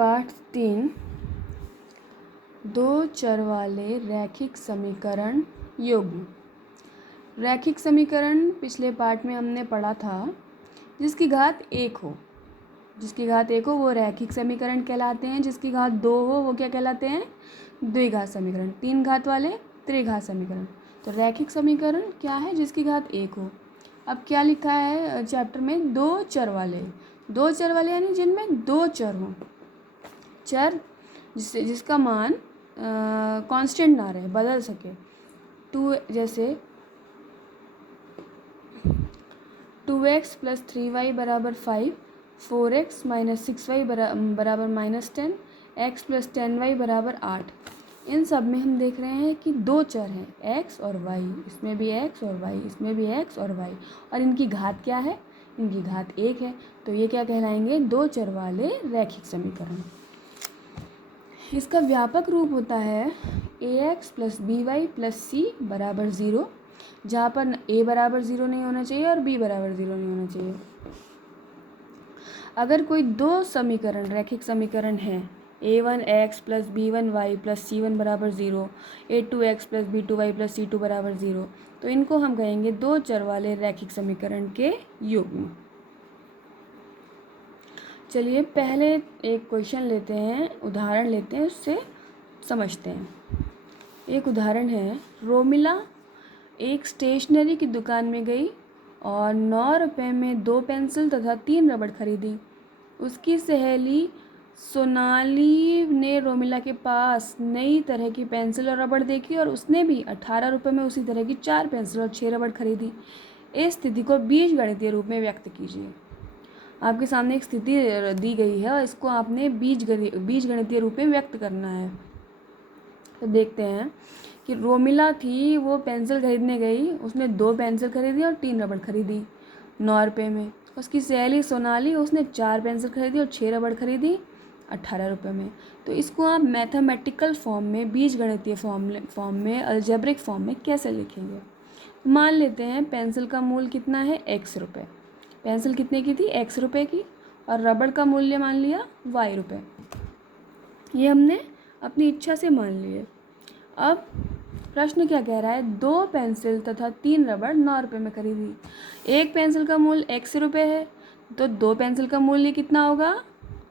पाठ 3 दो चर वाले रैखिक समीकरण युग्म। रैखिक समीकरण पिछले पाठ में हमने पढ़ा था जिसकी घात एक हो वो रैखिक समीकरण कहलाते हैं। जिसकी घात दो हो वो क्या कहलाते हैं? द्विघात समीकरण। तीन घात वाले त्रिघात समीकरण। तो रैखिक समीकरण क्या है? जिसकी घात एक हो। अब क्या लिखा है चैप्टर में? दो चर वाले यानी जिनमें दो चर हों, चर जिसका मान कांस्टेंट ना रहे, बदल सके। जैसे 2x + 3y = 5, 4x - 6y = -10, x + 10y = 8। इन सब में हम देख रहे हैं कि दो चर हैं, x और y। इसमें भी x और y, इसमें भी x और y, और इनकी घात क्या है? इनकी घात एक है। तो ये क्या कहलाएंगे? दो चर वाले रैखिक समीकरण। इसका व्यापक रूप होता है ax + by + c = 0, जहाँ पर a = 0 नहीं होना चाहिए और b = 0 नहीं होना चाहिए। अगर कोई दो समीकरण रैखिक समीकरण है, a1x + b1y + c1 = 0, a2x + b2y + c2 = 0, तो इनको हम कहेंगे दो चर वाले रैखिक समीकरण के युग्म। चलिए पहले एक क्वेश्चन लेते हैं, उदाहरण लेते हैं, उससे समझते हैं। एक उदाहरण है, रोमिला एक स्टेशनरी की दुकान में गई और 9 रुपये में 2 पेंसिल तथा 3 रबड़ खरीदी। उसकी सहेली सोनाली ने रोमिला के पास नई तरह की पेंसिल और रबड़ देखी और उसने भी 18 रुपये में उसी तरह की 4 पेंसिल और 6 रबड़ खरीदी। इस स्थिति को बीजगणितीय रूप में व्यक्त कीजिए। आपके सामने एक स्थिति दी गई है और इसको आपने बीजगणितीय रूप में व्यक्त करना है। तो देखते हैं कि रोमिला थी, वो पेंसिल खरीदने गई, उसने 2 पेंसिल खरीदी और 3 रबड़ खरीदी 9 रुपये में। उसकी सहेली सोनाली, उसने 4 पेंसिल खरीदी और 6 रबड़ खरीदी 18 रुपये में। तो इसको आप मैथमेटिकल फॉर्म में, बीजगणितीय फॉर्म में, अलजेब्रिक फॉर्म में कैसे लिखेंगे? मान लेते हैं पेंसिल का मूल्य कितना है? x रुपये। पेंसिल कितने की थी? x रुपये की। और रबड़ का मूल्य मान लिया y रुपये। ये हमने अपनी इच्छा से मान लिए। अब प्रश्न क्या कह रहा है? 2 पेंसिल तथा 3 रबड़ 9 रुपये में खरीदी। एक पेंसिल का मूल्य x रुपये है, तो 2 पेंसिल का मूल्य कितना होगा?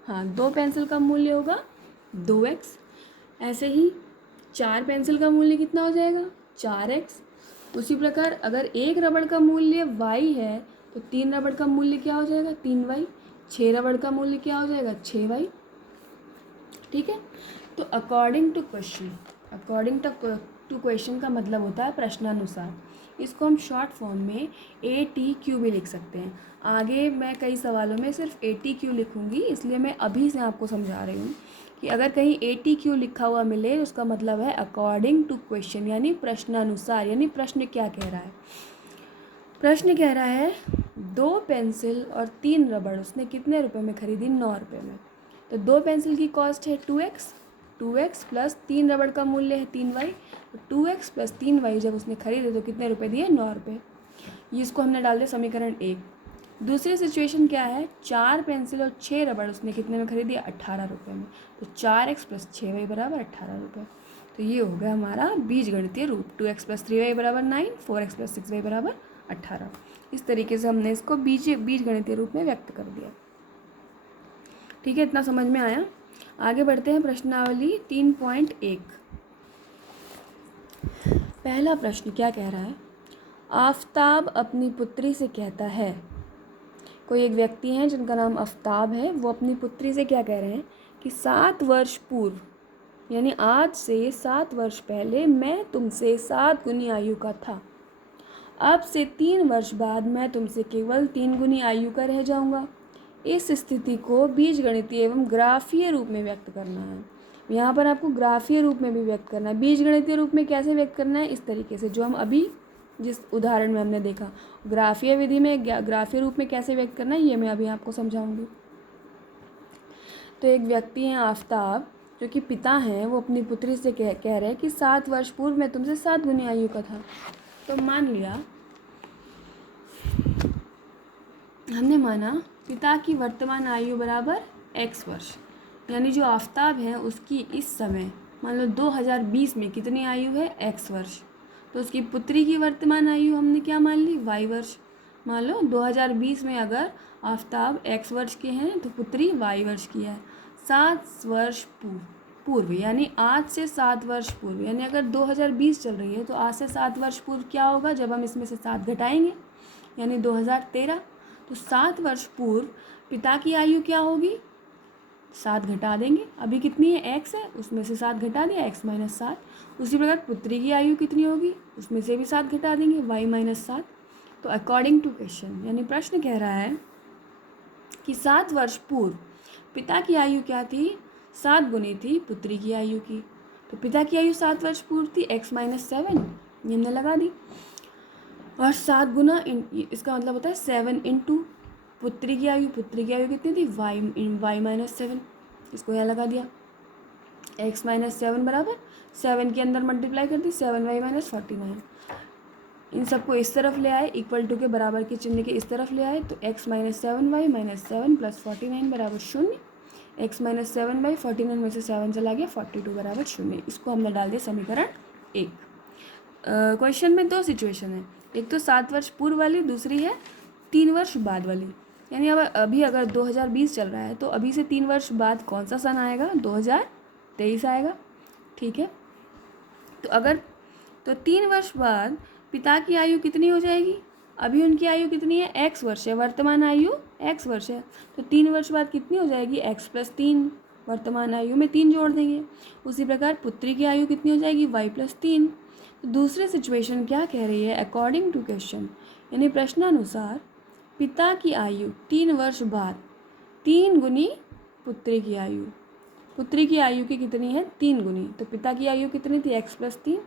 हाँ, 2 पेंसिल का मूल्य होगा 2x। ऐसे ही 4 पेंसिल का मूल्य कितना हो जाएगा? 4x। उसी प्रकार अगर एक रबड़ का मूल्य y है तो 3 रबड़ का मूल्य क्या हो जाएगा? 3y। 6 रबड़ का मूल्य क्या हो जाएगा? 6y। ठीक है। तो अकॉर्डिंग टू क्वेश्चन का मतलब होता है प्रश्नानुसार। इसको हम शॉर्ट फॉर्म में ATQ भी लिख सकते हैं। आगे मैं कई सवालों में सिर्फ ATQ लिखूंगी, इसलिए मैं अभी से आपको समझा रही हूँ कि अगर कहीं ATQ लिखा हुआ मिले तो उसका मतलब है अकॉर्डिंग टू क्वेश्चन, यानी प्रश्नानुसार। यानी प्रश्न क्या कह रहा है? प्रश्न कह रहा है 2 पेंसिल और 3 रबड़ उसने कितने रुपए में खरीदी? 9 रुपये में। तो 2 पेंसिल की कॉस्ट है 2x प्लस 3 रबड़ का मूल्य है 3y। तो 2x + 3y जब उसने खरीदे तो कितने रुपए दिए? 9 रुपये। इसको हमने डाल दिया समीकरण 1। दूसरी सिचुएशन क्या है? 4 पेंसिल और 6 रबड़ उसने कितने में खरीदी? 18 रुपये में। तो 4x + 6y = 18 रुपये। तो ये हो गया हमारा बीजगणितीय रूप। 2x + 3y = 9, 4x + 6y = 18। इस तरीके से हमने इसको बीजगणितीय रूप में व्यक्त कर दिया। ठीक है, इतना समझ में आया? आगे बढ़ते हैं प्रश्नावली 3.1। पहला प्रश्न क्या कह रहा है? आफताब अपनी पुत्री से कहता है, कोई एक व्यक्ति हैं जिनका नाम आफताब है, वो अपनी पुत्री से क्या कह रहे हैं कि 7 वर्ष पूर्व, यानी आज से 7 वर्ष पहले मैं तुमसे 7 गुनी आयु का था। अब से 3 वर्ष बाद मैं तुमसे केवल 3 गुनी आयु का रह जाऊंगा। इस स्थिति को बीजगणितीय एवं ग्राफीय रूप में व्यक्त करना है। यहाँ पर आपको ग्राफीय रूप में भी व्यक्त करना है। बीजगणितीय रूप में कैसे व्यक्त करना है? इस तरीके से, जो हम अभी जिस उदाहरण में हमने देखा। ग्राफीय विधि में ग्राफीय रूप में कैसे व्यक्त करना है ये मैं अभी आपको समझाऊंगी। तो एक व्यक्ति हैं आफताब, जो कि पिता हैं, वो अपनी पुत्री से कह रहे हैं कि 7 वर्ष पूर्व मैं तुमसे 7 गुनी आयु का था। तो हमने माना पिता की वर्तमान आयु बराबर x वर्ष। यानी जो आफताब है उसकी इस समय मान लो 2020 में कितनी आयु है, x वर्ष। तो उसकी पुत्री की वर्तमान आयु हमने क्या मान ली, y वर्ष। मान लो 2020 में अगर आफताब x वर्ष के हैं तो पुत्री y वर्ष की है। 7 वर्ष पूर्व यानी आज से 7 वर्ष पूर्व, यानी अगर 2020 चल रही है तो आज से 7 वर्ष पूर्व क्या होगा, जब हम इसमें से 7 घटाएंगे यानी 2013। तो 7 वर्ष पूर्व पिता की आयु क्या होगी, 7 घटा देंगे, अभी कितनी है x है, उसमें से 7 घटा दिया, x माइनस 7। उसी प्रकार पुत्री की आयु कितनी होगी, उसमें से भी 7 घटा देंगे, y माइनस 7। तो अकॉर्डिंग टू क्वेश्चन, यानी प्रश्न कह रहा है कि 7 वर्ष पूर्व पिता की आयु क्या थी, 7 गुनी थी पुत्री की आयु की। तो पिता की आयु 7 वर्ष पूर्व थी, x माइनस 7 ये हमने लगा दी, और 7 गुना इसका मतलब होता है 7 इंटू पुत्री की आयु कितनी थी, y माइनस 7, इसको यहाँ लगा दिया। x माइनस 7 बराबर 7 के अंदर मल्टीप्लाई कर दी, 7y माइनस 49। इन सबको इस तरफ ले आए, इक्वल टू के बराबर के चिन्ह के इस तरफ ले आए, तो x minus 7y minus 7 plus 49 बराबर 0। x माइनस 7 49 में से 7 चला गया, 42 बराबर 0। इसको हमने डाल दिया समीकरण 1। क्वेश्चन में 2 सिचुएशन है, एक तो 7 वर्ष पूर्व वाली, दूसरी है 3 वर्ष बाद वाली। यानी अब अभी अगर 2020 चल रहा है तो अभी से 3 वर्ष बाद कौन सा सन आएगा, 2023 आएगा। ठीक है, तो 3 वर्ष बाद पिता की आयु कितनी हो जाएगी, अभी उनकी आयु कितनी है, x वर्ष है, वर्तमान आयु x वर्ष है। तो 3 वर्ष बाद कितनी हो जाएगी, x प्लस 3, वर्तमान आयु में 3 जोड़ देंगे। उसी प्रकार पुत्री की आयु कितनी हो जाएगी, y प्लस 3। तो दूसरी सिचुएशन क्या कह रही है, अकॉर्डिंग टू क्वेश्चन, यानी प्रश्नानुसार पिता की आयु 3 वर्ष बाद 3 गुनी पुत्री की आयु की कितनी है, 3 गुनी। तो पिता की आयु कितनी थी, x प्लस 3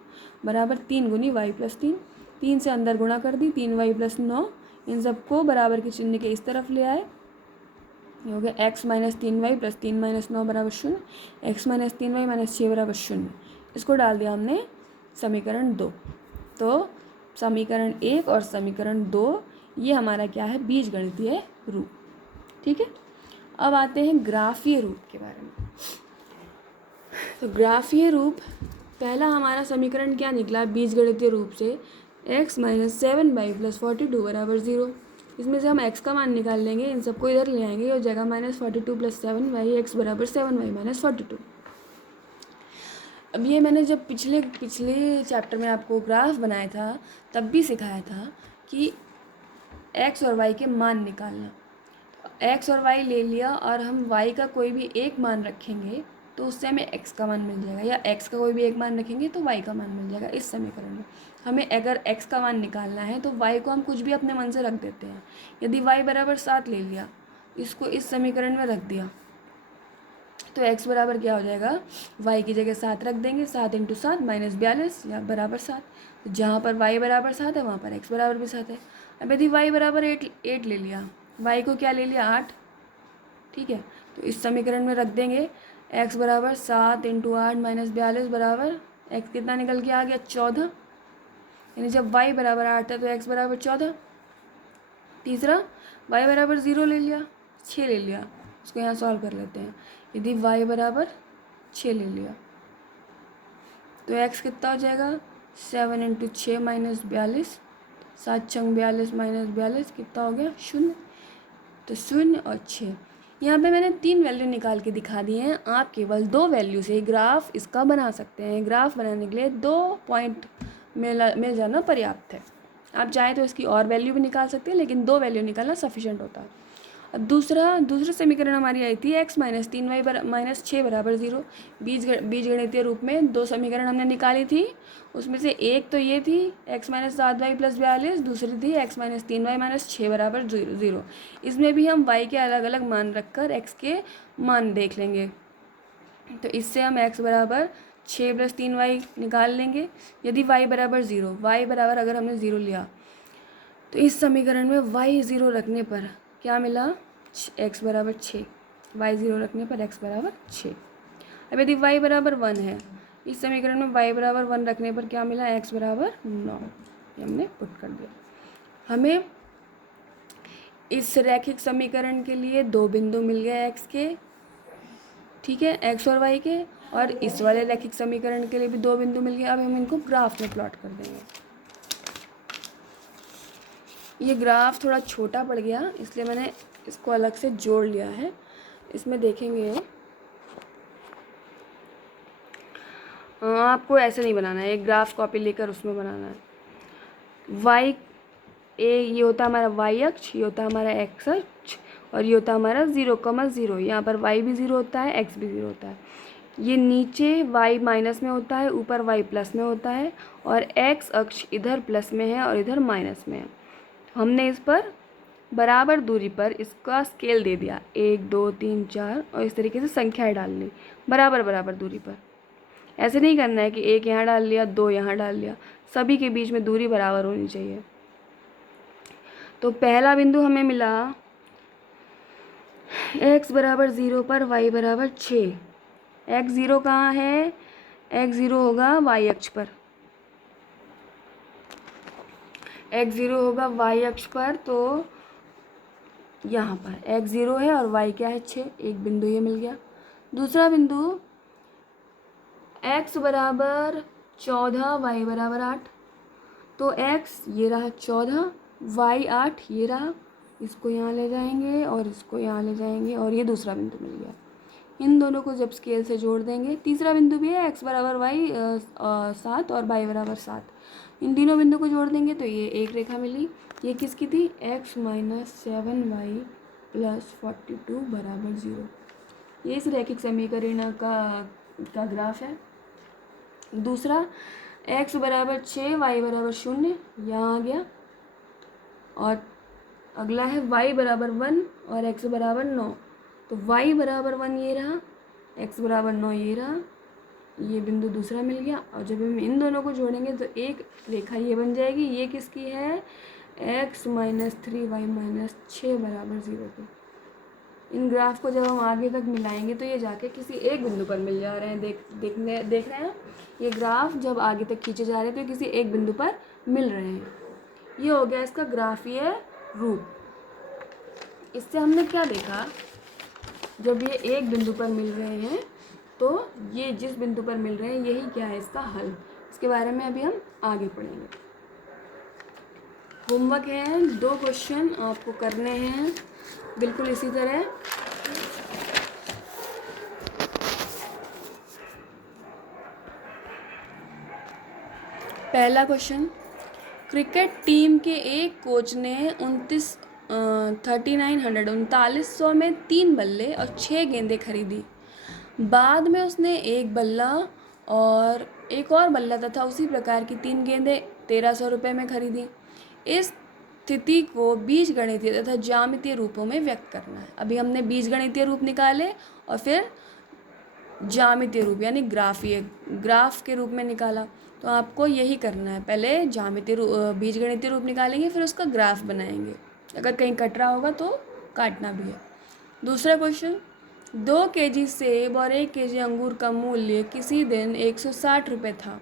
बराबर 3 गुनी y प्लस 3। 3 से अंदर गुणा कर दी, 3y प्लस 9। इन सबको बराबर के चिन्ह के इस तरफ ले आए, ये हो गया x minus 3y plus 3 minus 9 बराबर 0। x माइनस 3y माइनस 6 बराबर 0। इसको डाल दिया हमने समीकरण 2। तो समीकरण 1 और समीकरण 2 ये हमारा क्या है, बीजगणितीय रूप। ठीक है, अब आते हैं ग्राफीय रूप के बारे में। तो ग्राफीय रूप, पहला हमारा समीकरण क्या निकला बीजगणितीय रूप से, x माइनस 7y प्लस 42 बराबर 0। इसमें से हम x का मान निकाल लेंगे, इन सबको इधर ले आएंगे, और जगह माइनस 42 प्लस 7y, x बराबर 7y माइनस 42। अब ये मैंने जब पिछले चैप्टर में आपको ग्राफ बनाया था तब भी सिखाया था कि x और y के मान निकालना। x और y ले लिया और हम y का कोई भी एक मान रखेंगे तो उससे हमें x का मान मिल जाएगा, या x का कोई भी एक मान रखेंगे तो y का मान मिल जाएगा। इस समीकरण में हमें अगर x का मान निकालना है तो y को हम कुछ भी अपने मन से रख देते हैं। यदि y बराबर 7 ले लिया, इसको इस समीकरण में रख दिया, तो x बराबर क्या हो जाएगा, y की जगह 7 रख देंगे, 7 इंटू 7 माइनस 42 या बराबर 7। तो जहाँ पर y बराबर 7 है वहाँ पर x बराबर भी 7 है। अब यदि y बराबर 8 ले लिया, y को क्या ले लिया, 8। ठीक है, तो इस समीकरण में रख देंगे, x बराबर 7 इंटू 8 माइनस 42 बराबर x कितना निकल के आ गया, 14। यानी जब y बराबर 8 है तो x बराबर 14। तीसरा, y बराबर 0 ले लिया, 6 ले लिया, इसको यहाँ सॉल्व कर लेते हैं। यदि y बराबर 6 ले लिया तो x कितना हो जाएगा, 7 इंटू 6 माइनस 42, 7 छंग 42 माइनस 42 कितना हो गया, 0। तो 0 और 6। यहाँ पे मैंने 3 वैल्यू निकाल के दिखा दिए हैं। आप केवल 2 वैल्यू से ग्राफ इसका बना सकते हैं। ग्राफ बनाने के लिए 2 पॉइंट मिल जाना पर्याप्त है। आप चाहें तो इसकी और वैल्यू भी निकाल सकते हैं, लेकिन 2 वैल्यू निकालना सफिशेंट होता है। अब दूसरा समीकरण हमारी आई थी x माइनस 3y माइनस 6 बराबर 0। बीजगणितीय रूप में 2 समीकरण हमने निकाली थी, उसमें से एक तो ये थी x माइनस 7y प्लस 42, दूसरी थी x माइनस 3y माइनस 6 बराबर 0। इसमें भी हम y के अलग अलग मान रखकर x के मान देख लेंगे। तो इससे हम x बराबर 6 प्लस 3y निकाल लेंगे। यदि y बराबर 0, y बराबर अगर हमने 0 लिया तो इस समीकरण में y 0 रखने पर क्या मिला, x बराबर 6, y 0 रखने पर x बराबर 6। अब यदि y बराबर 1 है, इस समीकरण में y बराबर 1 रखने पर क्या मिला, x बराबर 9। ये हमने पुट कर दिया। हमें इस रैखिक समीकरण के लिए 2 बिंदु मिल गए x के, ठीक है, एक्स और वाई के, और इस वाले रैखिक समीकरण के लिए भी दो बिंदु मिल गए। अब हम इनको ग्राफ में प्लॉट कर देंगे। ये ग्राफ थोड़ा छोटा पड़ गया, इसलिए मैंने इसको अलग से जोड़ लिया है। इसमें देखेंगे, आपको ऐसे नहीं बनाना है, एक ग्राफ कॉपी लेकर उसमें बनाना है। वाई ये होता है हमारा वाई अक्ष, ये होता है हमारा एक्स अक्ष, और ये होता है हमारा 0,0। यहाँ पर वाई भी 0 होता है, एक्स भी 0 होता है। ये नीचे वाई माइनस में होता है, ऊपर वाई प्लस में होता है, और एक्स अक्ष इधर प्लस में है और इधर माइनस में है। हमने इस पर बराबर दूरी पर इसका स्केल दे दिया, 1 2 3 4, और इस तरीके से संख्याएं डाल ली बराबर बराबर दूरी पर। ऐसे नहीं करना है कि एक यहाँ डाल लिया, दो यहाँ डाल लिया, सभी के बीच में दूरी बराबर होनी चाहिए। तो पहला बिंदु हमें मिला x बराबर 0 पर y बराबर 6। x 0 कहाँ है? x 0 होगा y अक्ष पर, x 0 होगा y अक्ष पर, तो यहाँ पर x 0 है और y क्या है? 6। एक बिंदु ये मिल गया। दूसरा बिंदु x बराबर 14, y बराबर 8, तो x ये रहा 14, y 8 ये रहा, इसको यहाँ ले जाएंगे और इसको यहाँ ले जाएंगे, और ये दूसरा बिंदु मिल गया। इन दोनों को जब स्केल से जोड़ देंगे, तीसरा बिंदु भी है, x बराबर y 7 और y बराबर 7। इन तीनों बिंदु को जोड़ देंगे तो ये एक रेखा मिली। ये किसकी थी? x माइनस 7y प्लस 42 बराबर 0। ये इस रैखिक समीकरण का ग्राफ है। दूसरा x बराबर 6, y बराबर 0, यहाँ आ गया, और अगला है y बराबर 1 और x बराबर 9। तो y बराबर 1 ये रहा, x बराबर 9 ये रहा, ये बिंदु दूसरा मिल गया। और जब हम इन दोनों को जोड़ेंगे तो एक रेखा ये बन जाएगी। ये किसकी है? x माइनस 3y माइनस 6 बराबर 0 की। इन ग्राफ को जब हम आगे तक मिलाएंगे तो ये जाके किसी एक बिंदु पर मिल जा रहे हैं। देख रहे हैं, ये ग्राफ जब आगे तक खींचे जा रहे हैं तो किसी एक बिंदु पर मिल रहे हैं। ये हो गया इसका ग्राफीय रूप। इससे हमने क्या देखा? जब ये एक बिंदु पर मिल रहे हैं तो ये जिस बिंदु पर मिल रहे हैं यही क्या है इसका हल। इसके बारे में अभी हम आगे पढ़ेंगे। होमवर्क है, 2 क्वेश्चन आपको करने हैं बिल्कुल इसी तरह। पहला क्वेश्चन, क्रिकेट टीम के एक कोच ने 3900 में 3 बल्ले और 6 गेंदें खरीदी। बाद में उसने एक बल्ला और एक और बल्ला तथा उसी प्रकार की 3 गेंदें 1300 रुपये में खरीदी। इस स्थिति को बीजगणितीय तथा ज्यामितीय रूपों में व्यक्त करना है। अभी हमने बीजगणितीय रूप निकाले और फिर ज्यामितीय रूप यानी ग्राफ के रूप में निकाला। तो आपको यही करना है, पहले ज्यामितीय बीजगणितीय रूप निकालेंगे, फिर उसका ग्राफ बनाएंगे। अगर कहीं कट रहा होगा तो काटना भी है। दूसरा क्वेश्चन, 2 केजी सेब और 1 केजी अंगूर का मूल्य किसी दिन 160 रुपये था।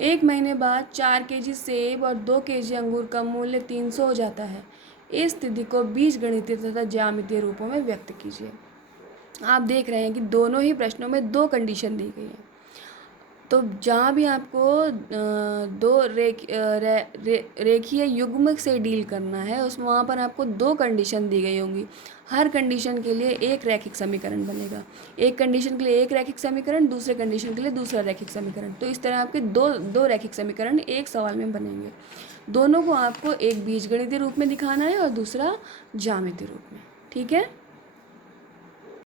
1 महीने बाद 4 केजी सेब और 2 केजी अंगूर का मूल्य 300 हो जाता है। इस स्थिति को बीजगणितीय तथा ज्यामितीय रूपों में व्यक्त कीजिए। आप देख रहे हैं कि दोनों ही प्रश्नों में 2 कंडीशन दी गई है। तो जहाँ भी आपको 2 रेखीय युग्म से डील करना है उसमें वहाँ पर आपको 2 कंडीशन दी गई होंगी। हर कंडीशन के लिए एक रैखिक समीकरण बनेगा। एक कंडीशन के लिए एक रैखिक समीकरण, दूसरे कंडीशन के लिए दूसरा रैखिक समीकरण। तो इस तरह आपके दो रैखिक समीकरण एक सवाल में बनेंगे। दोनों को आपको एक बीजगणितीय रूप में दिखाना है और दूसरा ज्यामितीय रूप में। ठीक है।